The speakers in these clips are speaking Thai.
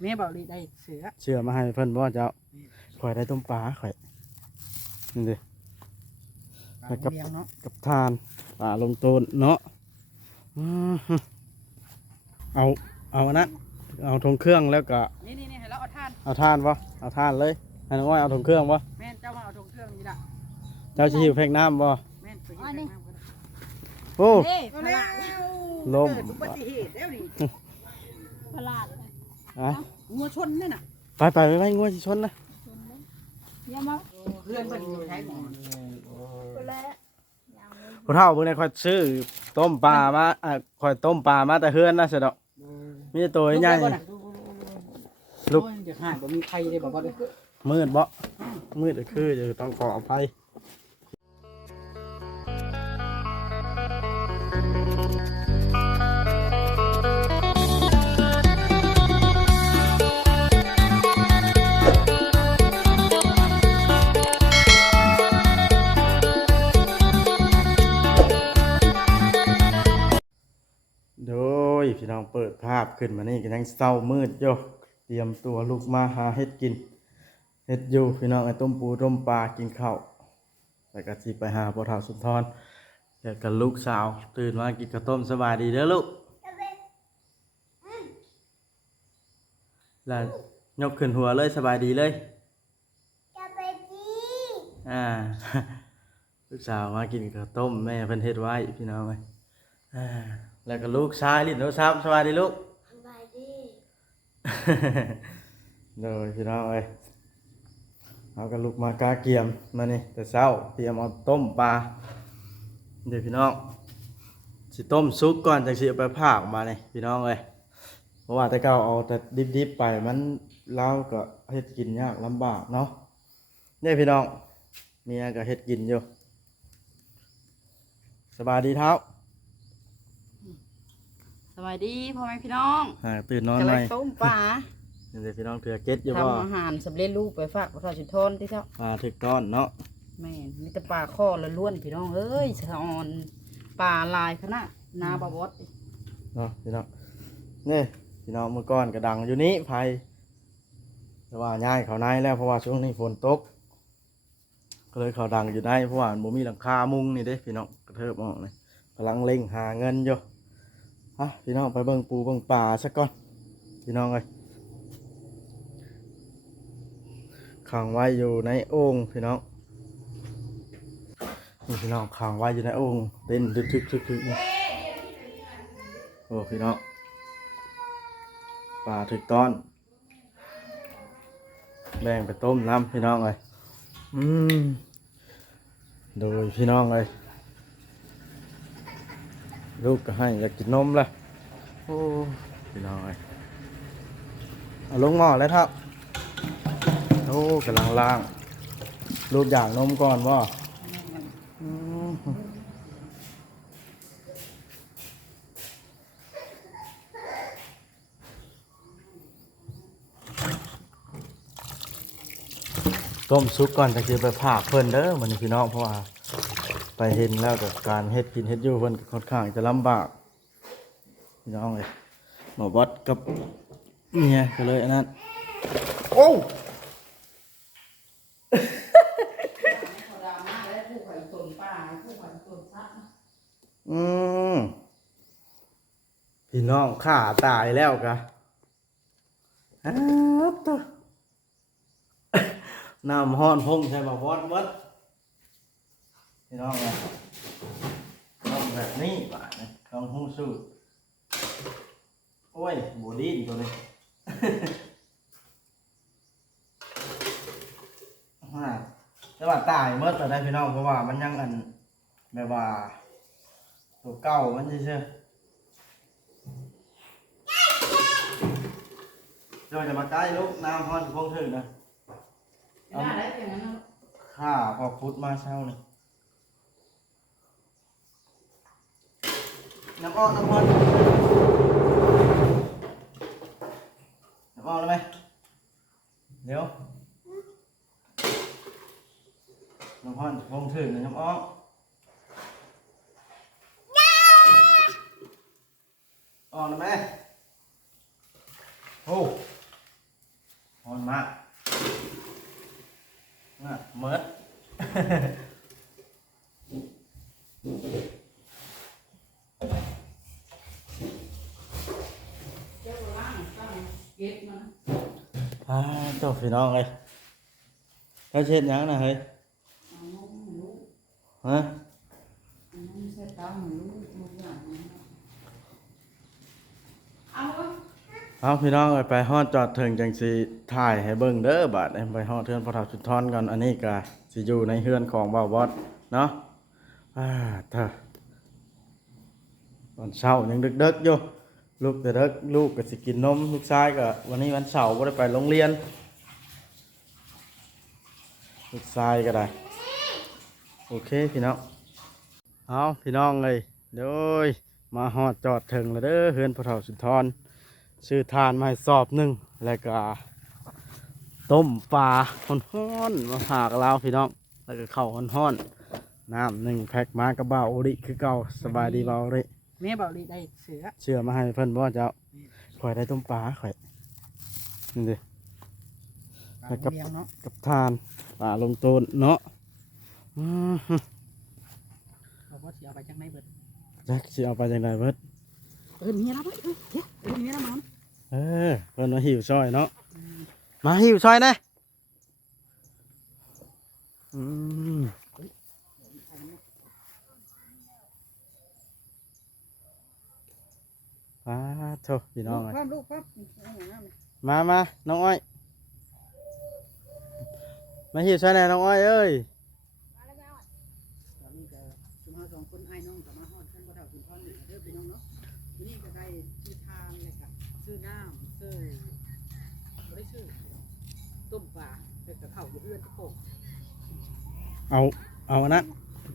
แม่เบาลีได้เสือเชื่อมาให้เพิ่นบ่เจ้าข่อยได้ต้มปลาข่อยนี่ดิปลาแล้วกับเลี้ยงเนาะกับทานปลาลงโตนเนาะอื้อหือเอาเอาอันนั้นเอาทงเครื่องแล้วก็นี่นี่นี่ให้เราเอาท่านเอาทานบ่เอาทานเลยให้น้องอ้อยเอาทงเครื่องบ่แม่นเจ้ามาเอาตรงเครื่องนี่ละเจ้าสิหิวเพกน้ำบ่แม่นไปเฮ็ดให้น้ำกันโอ้เฮ้ยพลาลม เกิดอุบัติเหตุแล้วนี่ พลาดอะ งัวชนนี่น่ะไปไปไปไปงัวสิชนนะอย่ามาเพื่อนเพิ่นอยู่ใช้หมอไปแล้วผู้เฒ่าเพิ่นให้ข่อยซื้อต้มปลามาอะข่อยต้มปลามาแต่เฮือนนะเสยดอกมีแต่ตัวใหญ่ลูลูกกเดี๋ยวหายบ่มีใครเลยบอกว่าเลยมืดบ่มืดก็คือจะต้องขออภัย เปิดภาพขึ้นมานี่ก็ยังเศร้ามืดอยู่เตรียมตัวลุกมาหาเฮ็ดกินเฮ็ดอยู่พี่น้องไอ้ต้มปูต้มปลากินข้าวแล้วก็สิไปหาพ่อเฒ่าสุนทรแล้วก็ลูกสาว ตื่นมากินข้าวต้มสบายดีเด้อลูกแล้วยกขึ้นหัวเลยสบายดีเลยอ่าลูกสาวมากินข้าวต้มแม่เพิ่นเฮ็ดไว้พี่น้องเอ้ยอ่า แล้วก็ลูกชายลิ้นโทรศัพท์สบายดีลูก สบายดีโดยพี่น้องเอ้ยเอากระลุกมากาเกียมมานี่แต่เช้าเตรียมเอาต้มปลาเดี๋ยวพี่น้องสิต้มซุปก่อนจังสิเอาไปผากมานี่พี่น้องเอ้ยเพราะว่าแต่เก่าเอาแต่ดิบๆไปมันเล่าก็เฮ็ดกินยากลำบากเนาะเนี่ยพี่น้องเมียก็เฮ็ดกินอยู่สบายดีเท้าส วัสดีพ่อแม่พี่น้องอ่าตื่นนอนกำไหมลังต้มปลาเดี๋ยวพี่น้องเถือเก็ตอยู่บ่ทำอาหารสำเร็จรูปไปฝากพระราชทานที่เจ้าปลาถึกก้อนเนาะแม่นมีแต่ปลาข้อละล้วนพี่น้องเอ้ยสะออนปลาลายขนาดนาบวดเนาะพี่น้องนี่พี่น้องเมื่อก่อนกระดังอยู่นี้ไผแต่ว่าย้ายเขาในแล้วเพราะว่าช่วงนี้ฝนตก ก็เลยเขาดังอยู่ในเพราะว่าบ่มีหลังคามุงนี่เด้พี่น้องกระเทิบออกเลยกำลังเล่งหาเงินอยู่ ฮะพี่น้องไปเบิ่งปูเบิ่งป่าสักก่อน พี่น้องเอ้ยขังไว้อยู่ในโอ่งพี่น้องนี่พี่น้องขังไว้อยู่ในโอ่งเต้นทึกทึกทึกทึกโอ้พี่น้องป่าถึกต้อน แบ่งไปต้มน้ำพี่น้องเลยอืมโดยพี่น้องเลย ลูกก็ให้อยากกินนมละโอ้พี่น้องเลยเอาลงหม้อแล้วครับโอ้กำลังล่าง ลูกอยากนมก่อนว่าต้มซุปก่อนจะคือไปผ่าเพิ่นเด้อมันนี้พี่น้องเพราะว่า ไปเห็นแล้วกับการเฮ็ดกินเฮ็ดอยู่เพิ่นก็ค่อนข้างจะลำบากพี่น้องเลยหมอวัดกับเมียก็เลยอันนั้นโอ้อืมพี่น้องข้าตายแล้วกะอ้าวตะน้ำห้อนพงใช่ป่ะวอดวัด พี่น้องไงต้องแบบนี้ป่ะนะต้องหูสูตรโอ้ยบดีนตัวนี้ว่าแต่ว่าตายเมื่อแต่ได้พี่น้องเพราะว่ามันยังอันแบบว่าตัวเก่ามันเชื่อๆเราจะมาใกล้ลูกน้ำห้อนพงถึงนะได้แล้วอย่างนั้นเนาะข้าพอพุดมาเช้านี่ น้ำอ้อน้ำอ้อน้ำอ้อแล้วไหมเดียวน้ำอ้อนวงถึงน้ำอ้อออนแล้วไโอ้ออนมากน่ะเมิร์ พี่น้องเลยเขาเช็ดยังนะเฮ้ยฮะเอาพี่น้องเอ้ยไปฮอดจอดถึงจังสีถ่ายให้เบิ่งเด้อบาดไปฮอดเทือนพระธาตุสุนทรก่อนอันนี้ก็สิอยู่ในเฮือนของบ่าวบอสเนาะอ่าเถอะตอนเช้ายังดึกๆอยู่ลูกแต่ดึกลูกก็สิกินนมลูกชายก็วันนี้วันเสาร์บ่ได้ไปโรงเรียน ลูกชายก็ได้ โอเคพี่น้อง เอาพี่น้องเลยเดี๋ยวมาฮอดจอดถึงแล้วเด้อเฮือนพระเฒ่าสุนทรซื้อทานมาให้สอบหนึ่งแล้วก็ต้มปลาฮ้อนๆมาฝากเราพี่น้อง แล้วก็ข้าวฮ้อนๆน้ำหนึ่งแพ็คมากระเบาโอริคือเก่าสบายดีเบาโอริแม่เบาลีได้เสือเชื่อมาให้เพิ่นบ่เจ้าข่อยได้ต้มปลาข่อยนี่ดิปลาเลี้ยงเนาะกับทาน ปลาลงโตนเนาะอื้อหือบอกว่าสิเอาไปจังไหนเบิดจักสิเอาไปจังไดเบิดเออเมียรับไว้เออเดี๋ยวเออเมียรับมาเออเพิ่นมาหิวซอยเนาะมาหิวซอยนะอืมป้าโถพี่น้องลูกเอ้ยความลูกความเอาอย่างนั้นมามาน้องอ้อย มาหิวซอยไหนน้องอ้อยเอ้ยตอนนี้ก็ชุมเฮาสองคนไอ้น้องกับมาฮอดท่านบ่เฒ่าคุณพ่อนี่เด้อพี่น้องเนาะทีนี้ก็ได้ซื้อทานเลยครับซื้อน้ำซื้อบ่ได้ซื้อต้มปลาเฮ็ดกับข้าวอยู่เอื้อนกับโป่งเอาเอาอันนั้น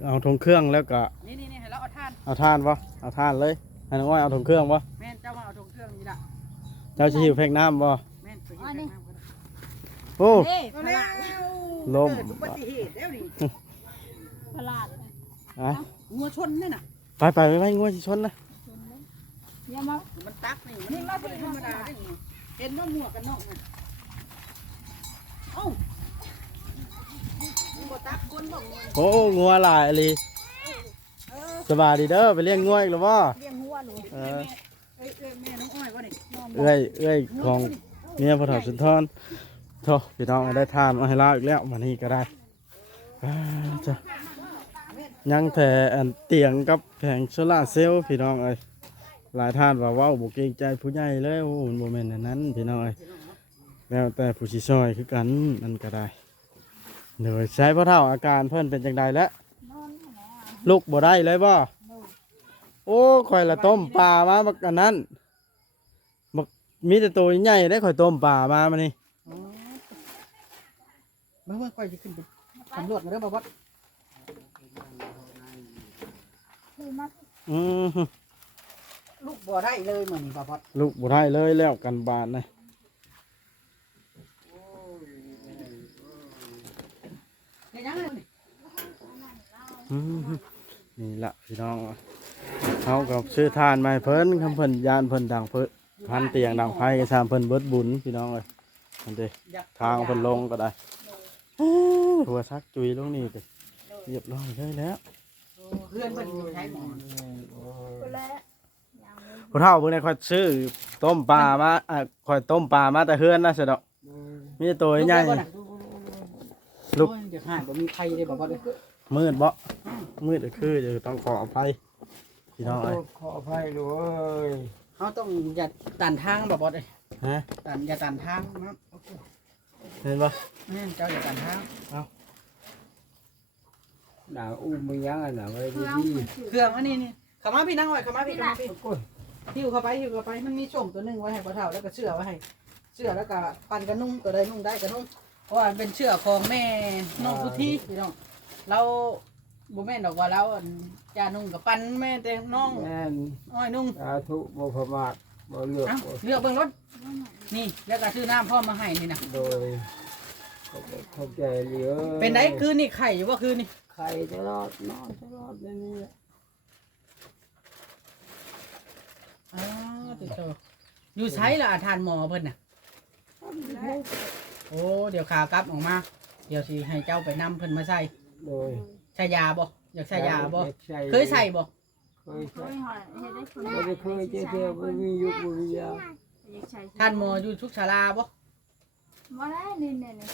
เอาทงเครื่องแล้วก็นี่นี่นี่ให้เราเอาทาน เอาทานปะเอาทานเลยให้น้องอ้อยเอาทงเครื่องปะแม่นเจ้ามาเอาถุงเครื่องนี่ล่ะเจ้าจะหิวเพกน้ำปะแม่นไปยิงน้ำก็ได้ โอ้เด้เอาแล้วลมเกิดอุบัติเหตุแล้วนี่ประหลาดอะงัวชนนี่น่ะไปไปไปไปงัวสิชนนะอย่ามามันตักนี่มันไม่ธรรมดาได้นี่เห็นว่าหมวกกันนอกน่ะเอ้ามึงบ่ตักคนบ่งัวโอ้งัวหลายอะไรสบายดีเด้อไปเลี้ยงงัวอีกแล้วบ่เลี้ยงหัวหนูเออเอ้ยเอ้ยแม่น้องอ้อยบ่นี่นอนเอ้ยเอ้ยของเมียพระถาสุนทร โธ่พี่น้องได้ทานมาให้ลาอีกแล้วมานี่ก็ได้จ้ะยังแต่อันเตียงกับแผงโซล่าเซลล์พี่น้องเอ้ยหลายท่านว่าว้าบ่เกรงใจผู้ใหญ่เลยโอ้มันบ่แม่นอันนั้นพี่น้องเอ้ยแล้วแต่ผู้สิซอยคือกันนั่นก็ได้เดี๋ยวใช้พ่อเฒ่าอาการเพิ่อนเป็นจังใดแล้วนอนและลุกบ่ได้เลยบ่โอ้ข่อยละต้มปลามาบักอันนั้นบักมีแต่ตัวใหญ่ได้ข่อยต้มปลามามานี่ มื่อเมื่อก่อยจะขึ้นไปสำรวจมาเด้อบ่บ่คือมาอือฮึลูกบ่ได้เลยมื้อนี้บ่บ่ลุกบ่ได้เลยแล้วกันบาดนะเฮ็ดหยังเลยนี่อือฮึนี่ละพี่น้องเขากับซื้อทานมาให้เพิ่นคำเพิ่นยานเพิ่นดังเพิ่นพันเตียงดังไฟก็ชามเพิ่นเบิดบุญพี่น้องเอ้ยอันเด้อยากทางเพิ่นลงก็ได้ หัวซักจุยลงนี่เด้เรียบร้อยเลยแล้วเพื่อนเพิ่นอยู่ใช้หมอไปแล้วยังเลยผู้เฒ่าเพิ่นได้ค่อยซื้อต้มปลามาอะค่อยต้มปลามาแต่เฮือนนะเสยดอกมีแต่ตัวใหญ่ลูกลูกเดี๋ยวหายบ่มีใครเลยบ่บ่เลยมืดบ่มืดก็คือจะต้องขออภัยพี่น้องเอ้ยขออภัยด้วยเฮาต้องอย่าตันทางบ่บ่เลยฮะตันอย่าตันทางนะ เห็นบ่แม่นเจ้าอย่าตันทางหนาอุ้มมึงยังอะหนาไว้ดีเครื่องดีมันถือเครื่องอันนี้นี่เข้ามาพี่นั่งไว้เข้ามาพี่เข้ามาพี่โอ้ยหิ้วเข้าไปหิ้วเข้าไปมันมีส่งตัวหนึงไว้ให้บ่เฒ่าแล้วก็เชือกไว้ให้เชือกแล้วก็ปั่นกระนุ่งตัวใดนุ่งได้กระนุ่งเพราะว่ามันเป็นเชือกของแม่น้องพุทธิพี่น้องเราบ่แม่นดอกว่าเราอันจะนุ่งกับปั่นแม่แต่น้องแม่นอ้อยนุ่งสาธุบ่ประมาท บ่เลือกเอ้าบ่เลือกเบิ่งรถนี่แล้วก็ซื้อน้ำพ่อมาให้นี่นะโดยเข้าใจเหลือเป็นไดคืนนี่ไข่อยู่ว่าคืนนี่ไข่ตลอดนอนตลอดในนี้แหละอ๋อติดโตอยู่ใช้ละอาทานหมอเพิ่นน่ะ โอ้เดี๋ยวขากลับออกมา เดี๋ยวสิให้เจ้าไปนำเพิ่นมาใส่โดยใช้ยาบ่อยากใช้ยาบ่ใส่เคยใส่บ่เค ยเคยหอยเฮ็ดได้คนบ่ได้เคยเจอเจอบ่มียุคบ่มียาอาท่านหมออยู่ทุกศาลาบ่บ่ได้นี่นี่นี่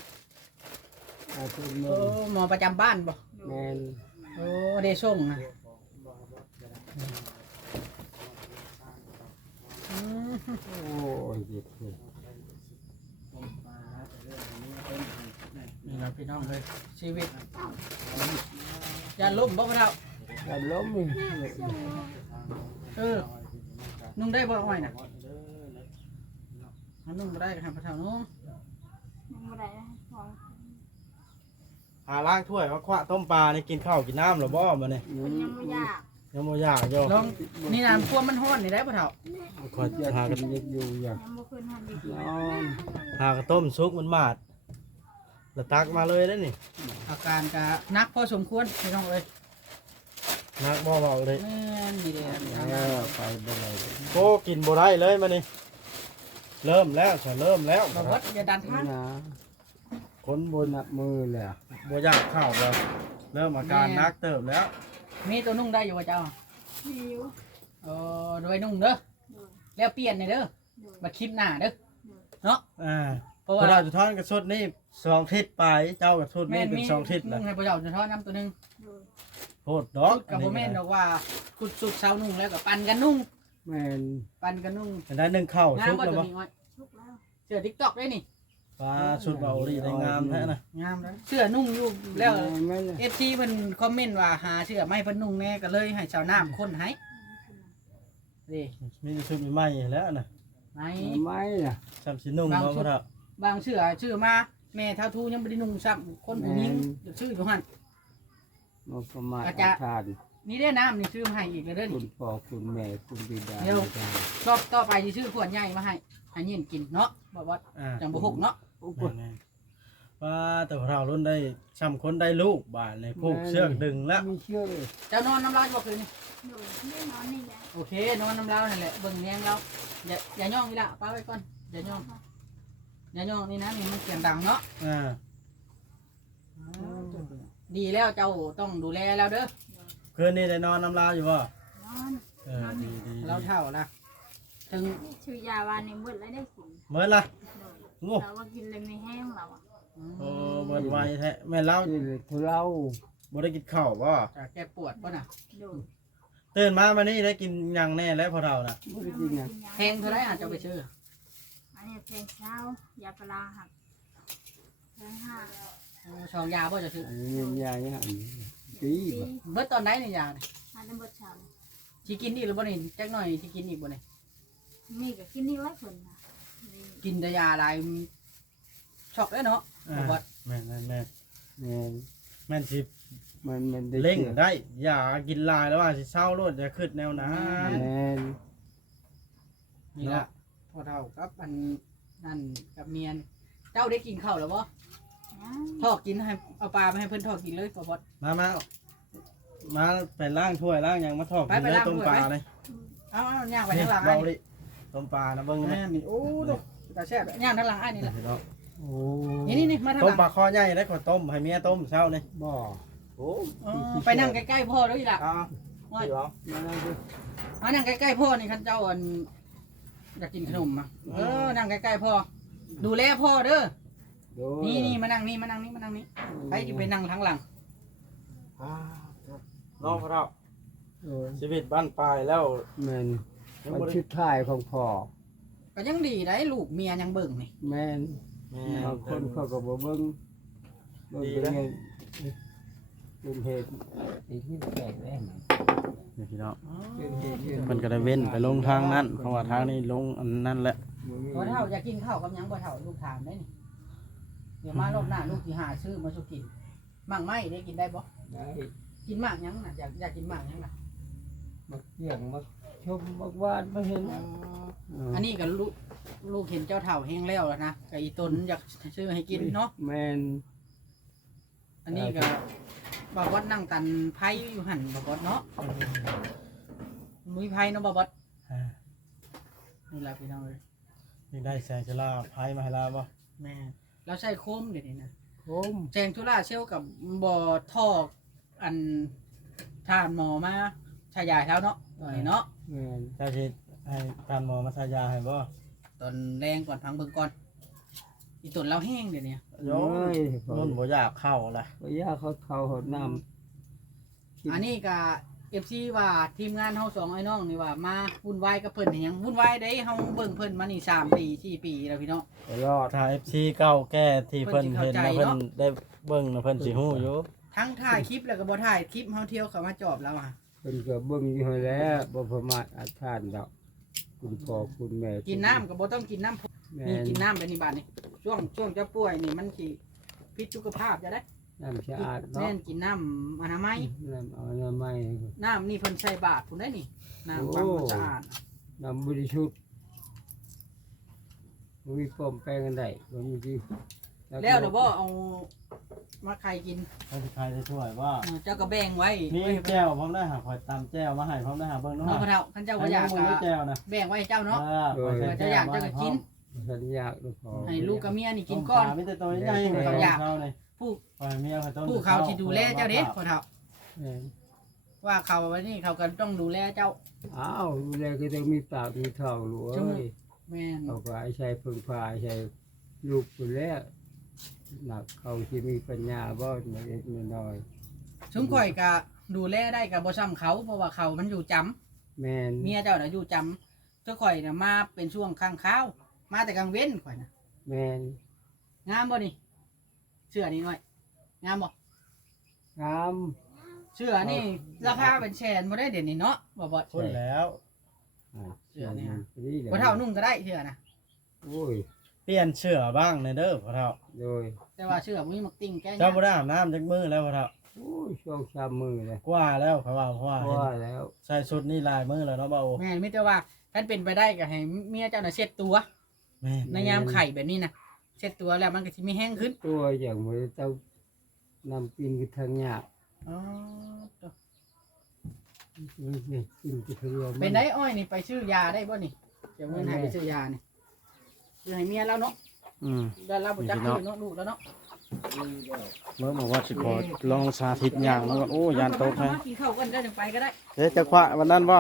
อาทุนโอ้หมอประจำบ้านบ่แม่นโอ้ได้ส่งนะอืมโอ้ยเจ็บเลยนี่เราพี่น้องเลยชีวิตอย่าล้มบ่พะเท่า การล้มนี่เออนุ่งได้บ่อ้อยน่ะถ้านุ่งบ่ได้ก็ให้พะเท่านุ่งยังบ่ได้นะพอหาล้างถ้วยมาคว้าต้มปลานี่กินข้าวกินน้ำหรือบ่มาเนี่ยคนยังบ่อยากยังบ่อยากโยลองนี่น้ำท่วมมันร้อนนี่ได้พะเท่าขออยากหากิกันนอยากอยู่อยากยังบ่คืนหันอีกนอนหากระต้มซุกมันมาดแล้วตักมาเลยได้อนี่อาการก็หนักพอสมควรพี่น้องเอ้ย นักบ่เบาเลยแม่นนี่เด้อเออไปบ่ได้เลยโอ้กินบ่ได้เลยมานี่เริ่มแล้วจะเริ่มแล้วบ่วัดอย่าดันท่านนะคนบนนับมือเลยอะบ่อยากเข้าเลยเริ่มอาการนักเติบแล้วมีตัวนุ่งได้อยู่ว่าเจ้ามีอยู่เออโดยนุ่งเด้อโดยแล้วเปลี่ยนหน่อยเด้อโดยมาคลิปหน้าเด้ออ่าเพราะพว่า ระราชทานกระสุดนี่สองทิศไปเจ้ากระสุดแม่นี่นเป็นมีสองทิศนุ่นะงให้พระเจ้าจะทอดน้ำตัวหนึง โดยโหดดอกชุดกับโบแม่นดอกว่าคุดสุดเช้านุ่งแล้วก็ปันกันนุ่งแม่นปันกันนุ่งอันนั้นหนึ่งเข้างามชุบบ่แล้วตัวบ่นี้อ้อยชุกแล้วเสื้อทิกตอกได้นี่ปลาชุดเบาดีได้งามแท้นะงามเลยเสื้อนุ่งอยู่แล้วแม่นเลยเอฟซีเพิ่นคอมเมนต์ว่าหาเสื้อไม่เพิ่นนุ่งแน่ก็เลยให้ชาวน้ำคนให้นี่มีชุดใหม่ๆแล้วนะไหนไม่น่ะจำสินุ่งบางบ่ชุดพระเท่าบางเสื้อชื่อมาแม่เท่าทูยังบ่ได้นุ่งซ้ำคนผู้หญิงชื่ออยู่หั่น มาประมาทอาจารย์อาทานนี่ได้น้ำนี่ซื้อมาให้อีกแล้วเด้อคุนี่ ณพ่อคุณแม่คุณบิดาเดี๋ยวอาจารย์รอบต่อไปสิซื้อขวดใหญ่มาให้ให้ยินกินเนาะบ่ว่าอ่าจังบ่หกเนาะโอ้โหแม่นๆว่าแต่พระเรารุ่นได้ช้ำคนได้ลูกบาดเลยผูกเชือกดึงแล้วมีเชื่อเลยเจ้านอนน้ำลายบ่คืนนี่โดยไม่นอนนี่แหละโอเคนอนน้ำลายนั่นแหละเบิ่งแยงเราอย่าอย่าย่องนี่ล่ะป้าไว้ก่อนอย่าย่องอย่าย่องนี่นะนี่มันเสียงดังเนาะอ่า ดีแล้วเจ้าต้องดูแลแล้วเด้อคืนนี้ได้นอนน้ำลายอยู่บ่นอนเออดีดีเราเท่าละถึงชื่อยาวานนี่หมดแล้วได้กินเมื่อละโดยงูเราว่ากินเลยไม่แห้งเราอะโอ้เบิดไวแท้แม่เล่านี่เลยทุเราบ่ได้กินข้าวบ่จะแก้ปวดป่ะน่ะโดยตื่นมามานี่ได้กินหยังแน่แล้วพอเราน่ะไม่ได้กินนะแพงเท่าไรอาจจะไปซื้ออันนี้เพลงเช้ายาปลาหักเพลงห้าเออ ชองยาบ่จะซื้ออันนี้ยาเนี่ยอันนี้ดีปีบ่เบิดตอนไหนนี่ยาเนี่ยอันนั้นบดเช้าสิกินอีกหรือบ่นี่จักหน่อยสิกินอีกบ่นี่มีก็กินนี่ไว้คนนะนี่กินแต่ยาอะไรช็อกเลยเนาะอ่าบ่บ่แม่นแม่นแม่นแม่นแม่นสิมันมันได้เล่งชื่อได้ อย่ากินหลายแล้วว่าสิเศร้าโลดอย่าขึ้นแนวนั้นแม่นนี่ละพอเท่ากับอันนั่นกับเมียนเจ้าได้กินข้าวแล้วบ่นะ ทอกกินให้เอาปลาไปให้เพิ่นทอกกินเลยบ่บ่มามามาไปล้างถ้วยล้างหยังมาทอกไปกินไปเลยล้างต้มถ้วยปลาไป เลยเอาเอาย่างไปนี่ทางหลังเบาไอ้ดิต้มปลานะเบิ่งแม่นะนี่โอ้ดกตาแซ่บย่างทางหลังไอ้นี่แหละโอ้นี่นี่นี่มาทางต้หมลังปลาคอใหญ่ได้ขอต้มให้เมียต้มเช้านี่บ่โอ้เออไปนั่งใกล้ๆพ่อด้วยล่ะ เอาว่าสิเหรอมานั่งดูเอานั่งใกล้ๆพ่อนี่คันเจ้าอันอยากกินขนมอะเออนั่งใกล้ๆพ่อดูแลพ่อเด้อ ดูนี่นี่มานั่งนี่มานั่งนี่มานั่งนี่ใครจะไปนั่งทางหลังอ่าน้องพระเราโอ้ยชีวิตบ้านปลายแล้วแม่นยังมันบ่ได้ชุดท้ายของพ่อก็ยังดีได้ลูกเมียยังเบิ่งนี่แม่นแม่บางคนเขาก็บ่เบิ่งเบิ่งเป็นไงเป็นเหตุอีกที่แปลกแน่นี่พี่น้องเป็นเหตุที่มันก็ได้เว้นไปลงทางนั้นเพราะว่าทางนี้ลงอันนั้นแหละบ่มีบ่เท่าอยากกินข้าวกับหยังบ่เท่าลูกถามได้นี่เดี๋ยวมารอบหน้าลูกสิหาซื้อมาสุกินมั่งไม่ได้กินได้บ่ได้กินมากหยังน่ะอยากอยากกินมากหยังน่ะมักเกี่ยงมักชมมักวาดมาเห็นอันนี้ก็ลูกลูกเห็นเจ้าเฒ่าแห้งแล้วแล้วนะก็อีตนอยากซื้อให้กินเนาะแม่นอันนี้ก็บาวบดนั่งตันไพ่อยู่หันบาวบดเนาะมุ้ยไพ่เนาะบาวบดอ่านี่แหละพี่น้องเลยยังได้แสงชลาพายมาให้ลาบ่แม่ เราใช้โคมเดี๋ยวนี้นะโคมแจงทุราเชลกับบ่อทอกอันทานหมอมาชายายแล้วเนาะตอนนี้เนาะแม่นเจ้าสิให้การหมอมาทายาให้บ่ตอนแรงก่อนพังเบิ่งก่อนอีตนเราแห้งเดี๋ยวนี้โยโอ้ยนุ่นบ่อยากเข้าล่ะ บ่ยาเขาเขาหดน้ำ อันนี้ก็ เอฟซีว่าทีมงานเฮาสองไอ้น้องนี่ว่ามาวุ่นวายกับเพิ่นนี่หยังวุ่นวายได้เฮาเบิ่งเพิ่นมานี่สามปีสี่ปีแล้วพี่น้องตลอดถ้า FC เก่าแก้ที่เพิ่นเห็นนะเพิ่เพิ่นนสิเข้าใจเนาะได้เบิ่งนะเพิ่นสิฮู้อยู่ทั้งถ่ายคลิปแล้วก็บ่ถ่ายคลิปเฮาเที่ยวเข้ามาจอบแล้วอะเป็นก็เบิ่งอยู่ให้แล้วบ่ประมาทอาจทานดอก คุณพ่อคุณแม่กินน้ำก็บ่ต้องกินน้ำแม่นี่นกินน้ำเป็นนี่บาดนี่ช่วงช่วงจะป่วยนี่มันสิพิษสุขภาพจะได้ น้ำสะอาดแม่เนาะนกินน้ำอนามัยน้ำเอาน้ำไม่น้ำนี่เพิ่นใส่บาตรพุ่นได้นี่น้ำความโอ้สะอาดน้ำบริสุทธิ์บ่มีปลอมแปลงกันได้บ่มีที่แล้วเดี๋ยวบ่เอามาไข่กินให้สิใครได้ช่วยว่าเออเจ้าก็แบ่งไว้มีไว้ให้แก้วพร้อมได้หาข่อยตำแก้วมาให้พร้อมได้หาเบิ่งเนาะเนาะพระเฒ่าคันเจ้าบ่อยากให้ก็มือแก้วนะแบ่งไว้ให้เจ้าเนาะออข่อยเผื่อใส่เจ้าอยากเจ้าก็กินสัญญาลูกขอให้ลูกกับเมียนี่กินก้อนต้มปลามีแต่ตัวใหญ่ๆเขาอยาก เขานี่ผู้ปล่อยเมียเขาต้มผู้เขาที่ดูแลเจ้าเด้พระเฒ่า แม่นว่าเขาไว้นี่เขาก็ต้องดูแลเจ้า อ้าวดูแลก็ต้องมีปากมีท้องลูกจุ๊เอ้ยแม่นเขาก็ไอ้ชายเพิ่งพาไอ้ชายลูกคนแรกหนักเขาที่มีปัญญาบ่มาเล็กมาน้อย ชุมข่อยก็ดูแลได้ก็บ่ซ้ำเขาเพราะว่าเขามันอยู่จำแม่นเมียเจ้าน่ะอยู่จำเจ้าข่อยน่ะมาเป็นช่วงข้างข้าว มาแต่กลางเว้นข่อยน่ะแม่นงามบ่นี่ เสื้อนี่หน่อยงามบ่งามเสื้อนี่ราคาเป็นแสนบ่ได้เดี๋ยวนี้เนาะบ่บ่พุ่นแล้วอ่าเสื้อเนี่ยนี่แหละบ่เท่านุ่งก็ได้เสื้อนะโอ้ยเปลี่ยนเสื้อบ้างในเด้อพ่อเฒ่าโดยแต่ว่าเสื้อบ่มีมักติ่งแก้เจ้าบ่ได้อาบน้ำจักมื้อแล้วพ่อเฒ่าโอ้ยช่วงชามมือเลยกว่าแล้วเขาว่าเพราะว่าเห็นว่าแล้วใส่ชุดนี่ลายมื้อแล้วเนาะบ่าวแม่นมีแต่ว่าคันเป็นไปได้ก็ให้เมียเจ้าน่ะเช็ดตัวแม่นในยามไข่แบบนี้นะ เช็ดตัวแล้วมันก็สิมีแห้งขึ้นตัวอย่างมันเต้านำกินกันทางยากอ๋อนี่กินกันเรือมัเป็นได้อ้อยนี่ไปซื้อยาได้บ่นี่เดี๋ยวเงินให้ไปซื้อยานี่ซื้อให้เมียแล้วเนาะอืมแล้วเราบ่จักซื้อเนาะลูกแล้วเนาะเมื่อบอกว่าสิขอลองสาธิตอย่างแล้วก็โอ้ยานตกนะนะกินข้าวกันได้จังไปก็ได้เดี๋ยวจะคว้าวันนั้นบ่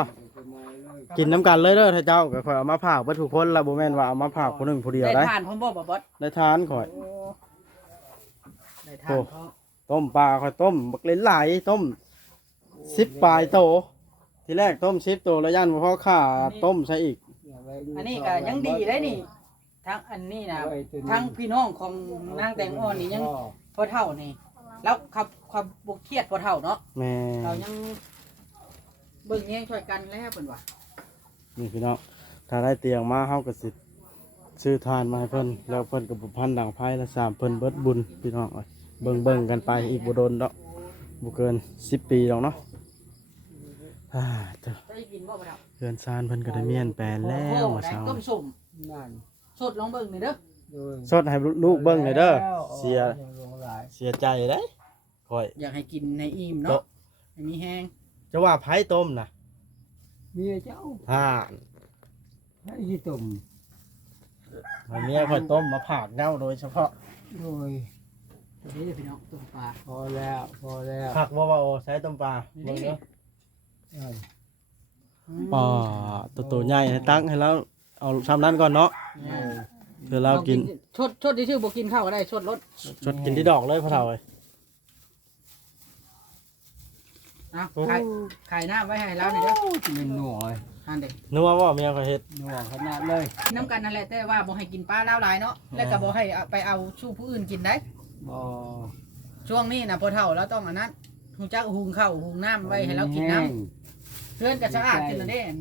กินน้ำกันเลยเด้อถ้าเจ้าก็ข่อยเอามาผากเบิดทุกคนละบ่แม่นว่าเอามาผากคนหนึงผู้เดียวได้ได้ทานพร้อมบ่บ่บอสได้ทานข่อยโอ้ได้ทาโอ้นพร้อมต้มปลาข่อยต้มบักเล่นหลายต้ม10ปลายโต ทีแรกต้ม10โตแล้วย่านบ่พอค่าต้มใส่อีก อันนี้ก็ยังดีได้นี่ทั้งอันนี้นะทั้งพี่น้องของนางแตงอ่อนนี่ยังพอเท่านี่ แล้วขับขับบกเครียดพอเท่าเนาะแม่เรายัง เบิ่งแย่งช่วยกันแล้วเพิ่นว่านี่พี่น้องถ้าได้เตียงมาเฮาก็สิซื้อทานมาให้เพิ่นแล้วเพิ่นก็บ่พันดังไผละสามเพิ่นเบิดบุญพี่น้องเอ้ยเบิ่งๆกันไปอีกบ่โดนดอกบ่เกิน10ปีดอกเนาะอ่าเจ้าได้กินบ่พอเท่าเรือนซานเพิ่นก็ได้เมียนแปลนแล้วว่าได้เช้าต้มสุ่มนั่นสดลองเบิ่งนี่เด้อโดยสดให้ลูกเบิ่งเลยเด้อเสียยังลงหลายเสียใจเด้ข่อยอยากให้กินในอิ่มโตเนาะให้มีแห้ง จะว่าไผต้มน่ะเมียเจ้าห่าให้ที่ตุ่มให้เมียข่อยต้มมาผากเน่าโดยเฉพาะโดยนี่พี่น้องต้มปลาพอแล้วพอแล้วผักบ่ว่าโอใช้ต้มปลานี่เบิ่งเด้อเออปอตัวตัวใหญ่ให้ตั้งให้แล้วเอาทำนั้นก่อนเนาะอืมเพื่อเรากินชดชดที่ชื่อบ่กินข้าวก็ได้ชดรสชดกินที่ดอกเลยพ่อเฒ่าเอ้ย นะโอ้ขายขายหน้าไว้ให้แล้วนี่เด้อเป็นหน่วยอันเด็กนัวว่าเมียข่อยเฮ็ดหน่วยขนาดเลย น้ำกันนั่นแหละแต่ว่าบ่ให้กินปลาเล่าวหลายเนาะแล้วก็บ่ให้เอาไปเอาชูผู้อื่นกินได้ บ่ช่วงนี้นะพอเฒ่าแล้วต้องอันนั้นหูจักหุงข้าวหุงน้ำไว้ให้เรากินน้ำเพื่อนก็สะอาดขึ้นแล้วเด้อัน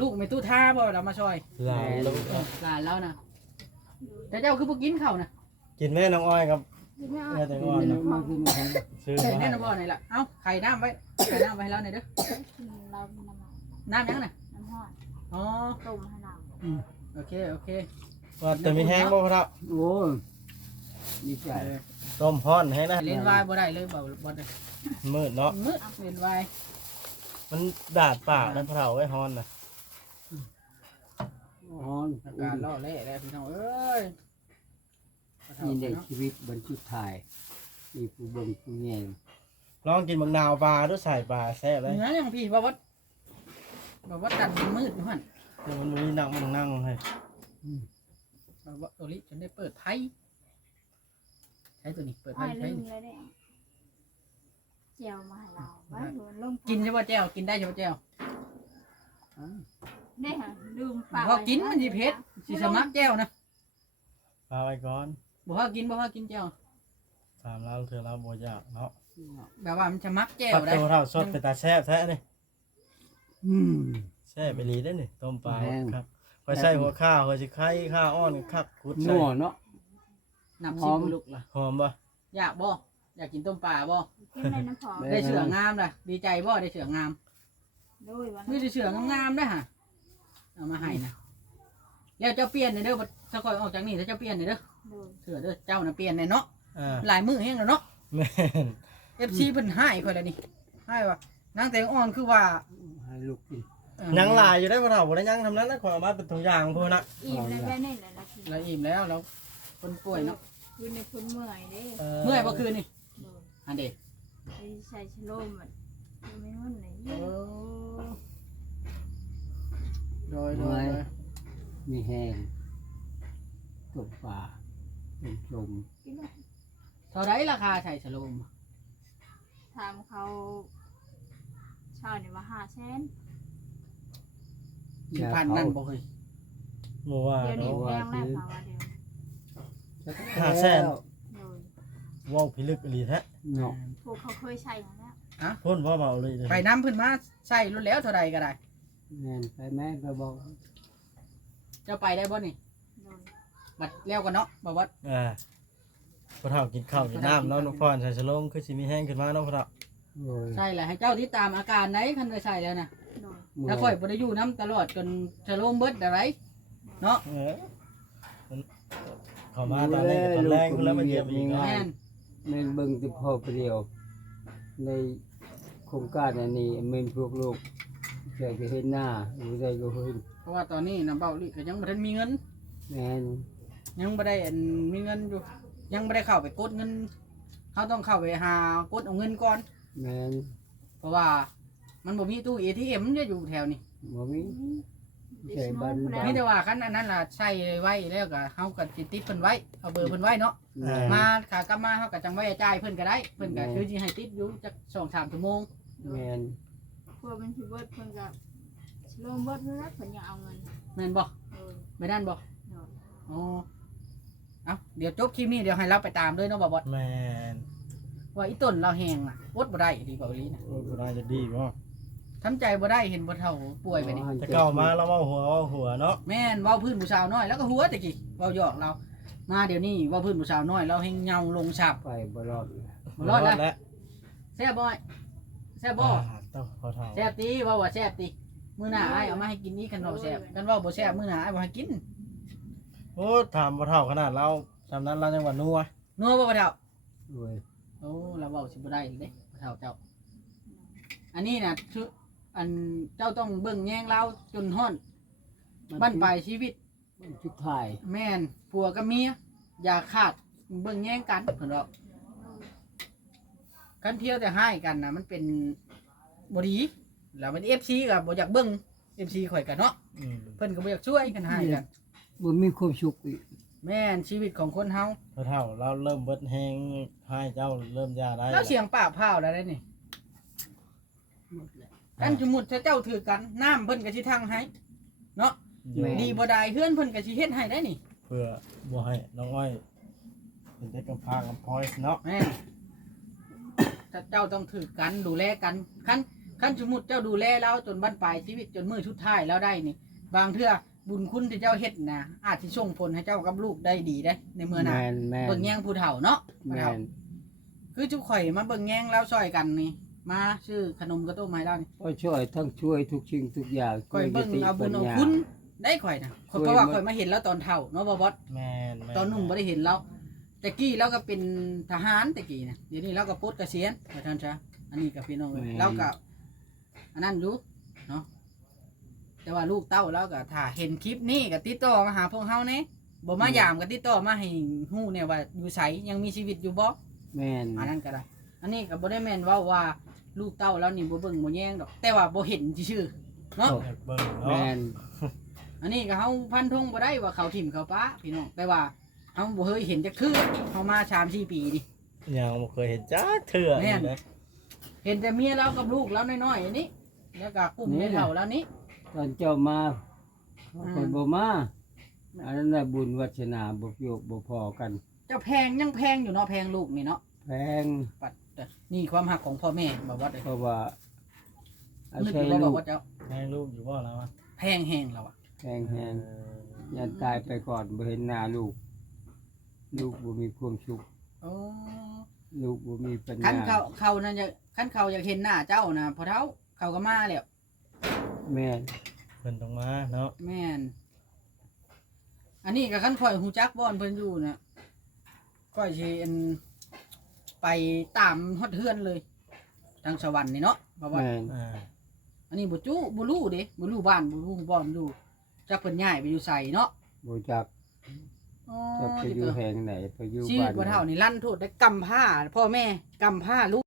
ลูกไม่ตู้ท่าบ่เรามาช่วยหลายลูกหลานแล้วนะแต่เจ้าคือบ่กินข้าวนะกินแม่น้องอ้อยครับ กินไม่ออกแม่แตงกิอ่อนนนะมากินของซื้อเห็นมาแน่ให้นบ่นี่ล่ะ เอ้า ไข่น้ำไว้ ไข่น้ำไว้ให้เราหน่อยเด้อกินเราน้ำมันน้ำยังน่ะ น้ำหอดอ๋อ ต้มให้เราโอเค โอเคว่าแต่มีแห้งบ่พ่อเฒ่าโอ้ยดีใจต้มพร้อนให้นะเล่นวายบ่ได้เลยบ่บ่ได้มืดเนาะมืดเล่นวายมันดาดปากนั่นพ่อเฒ่าไว้ฮ้อนน่ะฮอนอาการล่อแร่แล้วพี่น้องเอ้ยม นี่ได้ชีวิตบรรจุถ่ายมีผู้เบิ่งผู้แยงลองกินบักนาวปลาด้วยใส่ปลาแซ่บเลยเนื้ออย่างพี่ว่าวัดว่าวัดดันมันมืดอยู่หั่นแต่มันมีนั่งมันนั่งให้ว่าวัดโอลิจนได้เปิดไทยใช้ตัวนี้เปิดไทอ้อยยใช้ลืมนี่เลยเด้เจียวมาให้เราไว้โดนลงกินใช่ป่ะแจ้วกินได้ใช่ป่ะแจ้วได้ค่ะลืมฝากพอกินมันสิเผ็ดสิสมัครแจ้วนะปลาไว้ก่อน บอกว่ากินบอกว่ากินแจ้วถามเราเถอะเราบ่อยากเนาะแบบว่ามันสมัครแจ้วปักได้ตัวเท่าสดเป็นตาแซ่บแท้นี่อืม แซ่บไปรีได้นี่ต้มปลาแม่งครับคอยใส่หัวข้าวคอยสิไข่ข้าวอ้อนคักกุดใส่นัวเนาะนำหซิอม มลูกล่ะหอมบ่อยากบ่อยากกินต้มปลาบ่กินได้น้ำหอมได้เสืองามล่ะดีใจบ่ได้เสืองามด้วยวันนี่ได้เสืองามๆได้อฮะเอามาให้นะแล้วเจ้าเปลี่ยนในเด้อบ่ถ้าคอยออกจากนี่ถ้าเจ้าเปลี่ยนในเด้อ ด้วยเสือเด้อเจ้าน่ะเปลี่ยนในเนาะอ่าหลายมื้อแฮงแล้วเนาะ แม่น FC เพิ่นให้ข่อยแล้วนี่ให้ว่านางแตงอ่อนคือว่าให้ลูกกินเอ่อยังหลายอยู่ได้พ่อเฒ่าบ่ได้ยังทำนั้นนะขอยเอามาเป็นตัวอย่างพวกนะอิ่มเลยได้นี่แหละละทีเราอิ่มแล้วเราคนป่วยเนาะอยู่ในคนเมื่อยเด้เมื่อยบ่คืนนี่ด้วยอันเด้ไปใส่ชะโลมมันอยู่ไม่วันไหนโอ้โดยโดยโดยมีแห้งตกปลาต้ม ชมกินได้เท่าไรราคาใส่สโลมถามเขาเช่าเนี่ยว่าห้าแสนสิพันนั่นบ่เคยบ่ว่าเดี๋ยวนี้เนาะแพงแล้วค่ะว่าเดี๋ยวห้าแสนโดยเว้าพิลึกอีหลีแท้เนาะพวกเขาเคยใช้มาแล้วพ่นบ่เบาเลยเด้อไปน้ำเพิ่นมาใส่รุ่นแล้วเท่าไรก็ได้แม่นไปแม่ก็บอกเจ้าไปได้บ่นี่โดย บัดแล้วกันเนาะบ่ว่าอ่าพ่อเฒ่ากินข้าวกินน้ำเนาะน้องพรใส่สโลมคือสิมีแห้งขึ้นมาเนาะพ่อเฒ่าโอ้ยใช่แหละให้เจ้าที่ตามอาการไหนคันได้ใส่แล้วนะโดยถ้าค่อยบ่ได้อยู่น้ำตลอดจนสโลมเบิดอะไรเนาะเออมันเข้ามาตอนแรกก็ตอนแรกแล้วมาเยี่ยมอีกแม่เนาะนแม่นเบิ่งแต่พ่อผู้เดียว ในโครงการอันนี้แม่นพวกลูกเจอก็เห็นหน้าอยู่ได้ก็เห็นเพราะว่าตอนนี้นะเบ้าลิก็ยังบ่ทันมีเงินแม่น ยังบ่ได้อันมีเงินอยู่ ยังบ่ได้เข้าไปกดเงินเขาต้องเข้าไปหากดเอาเงินก่อน แม่นเพราะว่ามันบ่มีตู้ ATM จะอยู่แถวนี้บ่มีดิใช่สโมบ้านงแล้วมีแต่ว่าคันอันนั้นล่ะใช้ไว้แล้วก็เฮาก็สิติดเพิ่นไว้เอาเบอร์เพิ่นไว้เนาะแม่นมาขากลับมาเฮาก็จังไว้จ่ายเพิ่นก็ได้เพิ่นก็คือสิให้ติดอยู่จัก2-3ชั่วโมง แม่นพวกมันสิเบิดเพิ่นก็ชะโลมเบิดเพิ่นแล้วเพิ่นยังเอาเงินแม่นบ่โดยไม่นั่นบ่โดยอ๋อ เอาเดี๋ยวจบคลิปนี้เดี๋ยวให้เราไปตามด้วยเนาะบ่บอสแม่นว่าอีต้นเราแหงน่ะอดบ่ได้ดีกว่าอีหลีนะโอ้บ่ได้จะดีบ่ทำใจบ่ได้เห็นบ่เฒ่าป่วยไปนี่แต่เก่ามาแล้วเว้าหัวเว้าหัวเนาะแม่นเว้าพื้นผู้สาวน้อยแล้วก็หัวตะกี้เว้าหยอกเรา มาเดี๋ยวนี้เว้าพื้นผู้สาวน้อยเราเฮงเหงาลงฉับไปบ่รอดบ่รอดแล้วแล้วแซ่บบ่อยแซ่บบ่อ่าต้องขอเฒ่าแซ่บติเว้าว่าแซ่บติมื้อหน้าอ้ายเอามาให้กินนี้คันเว้าแซ่บคันเว้าบ่แซ่บมื้อหน้าอ้ายบ่ให้กิน โอ้ถามบ่เฒ่าขนาดเราจำนั้นเรายังว่านัวนัวบ่บ่เฒ่าโอ้ยโอ้เราเว้าสิบ่ได้อีกเด้บ่เฒ่าเจ้า อันนี้น่ะคืออันเจ้าต้องเบิ่งแยงเราจนฮ้อนบั้นปลายชีวิต มันจุดถ่ายแม่นผัวกับเมียอย่าขาดเบิ่งแย่งกันเพิ่นบอกกันเที่ยวแต่ให้กันนะมันเป็นบ่ดีแล้วมัน FC ก็บ่อยากเบิ่ง FC ข่อยกันเนาะอืมเพิ่นก็บ่อยากช่วยกันให้กัน บ่มีความสุขอีกแม่นชีวิตของคนเฮาพ่อเฒ่าเราเริ่มเบิดแฮงให้เจ้าเริ่มยาได้แล้วเสียงป่าพร้าวแล้วได้นี่กันสมมุติถ้าเจ้าถือกันน้ำเพิ่นก็สิทางให้เนาะแม่ ดีบ่ได้เฮือนเพิ่นก็สิเฮ็ดให้ได้นี่เพื่อบ่ให้น้องอ้อยเป็นแต่กำพร้ากำพร้อยเนาะแม่นถ้าเจ้าต้องถือกันดูแลกันคันคันสมมุติเจ้าดูแลเราจนบั้นปลายชีวิตจนมื้อสุดท้ายแล้วได้นี่ บางเทื่อ บุญคุณที่เจ้าเฮ็ดนะอาจสิส่งผลให้เจ้ากับลูกได้ดีได้ ในเมื่อหน้าแม่นแม่นเบิ่งแย่งผู้เฒ่าเนาะผู้แม่เฒ่านคือจุกข่อยมาเบิ่งแย่งแล้วช่วยกันนี่ มาซื้อขนมกระต้มไม้แล้วนี่ก็ช่วยทั้งช่วยทุกสิ่งทุกอย่างข่อยเบิ่งเอาบุญเอาคุณ ได้ข่อยนะข่อยเพราะว่าข่อยมาเห็นแล้วตอนเฒ่าเนาะบ่บอสแม่นแม่ตอนหนุ่มบ่ได้เห็นแล้วแต่กี้เราก็เป็นทหารแต่กี้นะเดี๋ยวนี้เราก็ปลดเกษียณว่าท่านจ้ะอันนี้ก็พี่น้องเอ้ยเราก็อันนั้นอยู่เนาะ แต่ว่าลูกเต้าเราก็ถ้าเห็นคลิปนี้ก็ติดต่อมาหาพวกเฮาแหน่บ่มายามกันติดต่อมาให้ฮู้เนี่ยว่าอยู่ไสยังมีชีวิตอยู่บ่แม่นอันนั้นก็ได้ อันนี้ก็บ่ได้แม่นเว่าว่าลูกเต้าแล้วนี่บ่เบิ่งบ่แย่งดอก แต่ว่าบ่เห็นซื่อๆเนาะอยากเบิ่งเนาะแม่นอันนี้ก็เฮาพันธงบ่ได้ว่าเขาถิ่มเขาป้าพี่น้องแต่ว่าเฮาบ่เคยเห็นจักคือเฮามา3-4ปีนี่ ยังบ่เคยเห็นจ้าเถื่อแม่น เลยเห็นแต่เมียเรากับลูกเราน้อยๆอันนี้ แล้วก็กลุ่มในเฒ่าแล้วนี้ ตอนเจ้ามาอืมคนบ่มาอันนั้นน่ะบุญวัฒนาบ่โยกบ่พอกัน เจ้าแพงยังแพงอยู่เนาะแพงลูกนี่เนาะแพงปัดเด้อนี่ความหักของพ่อแม่บ่ว่าได้เพราะว่าอานึกอศัยยู่บ่ลูบอกกว่าเจ้าให้ลูกอยู่บ่แล้วอะแพงแฮงแล้วอะแพงแฮงยันตายไปก่อนบ่เห็นหน้าลูก ลูกบ่มีความสุข โอ้ลูกบ่มีปัญคันญาเขาเขานั่นจะคันเขาอยากเห็นหน้าเจ้านะพอเท้าเขาก็มาแล้ว แม่นเพิ่นต้องมาเนาะแม่น อันนี้ก็คันข่อยฮู้จักบ่อนเพิ่นอยู่นะข่อยสิอันไปตามฮอดเฮือนเลย ทางสวรรค์นี่เนาะเพราะว่าแม่นอ่าอันนี้บ่จู้บ่รู้เด้บ่รู้บ้านบ่รู้บ่อนรู้จักเพิ่นย้ายไปอยู่ไสเนาะบ่จักอ๋อจะไปอยู่แห่งไหนไปอยู่ชีวิบ้าตนบ่ไหนเท่านี่ลั่นโทษได้กำผ้าพ่อแม่กำผ้าลูก